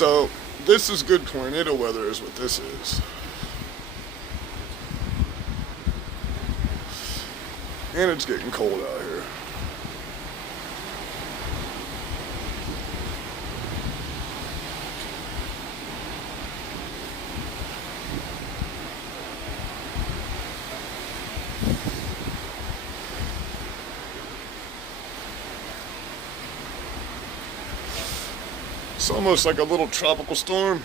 So this is good tornado weather is what this is. And it's getting cold out here. It's almost like a little tropical storm.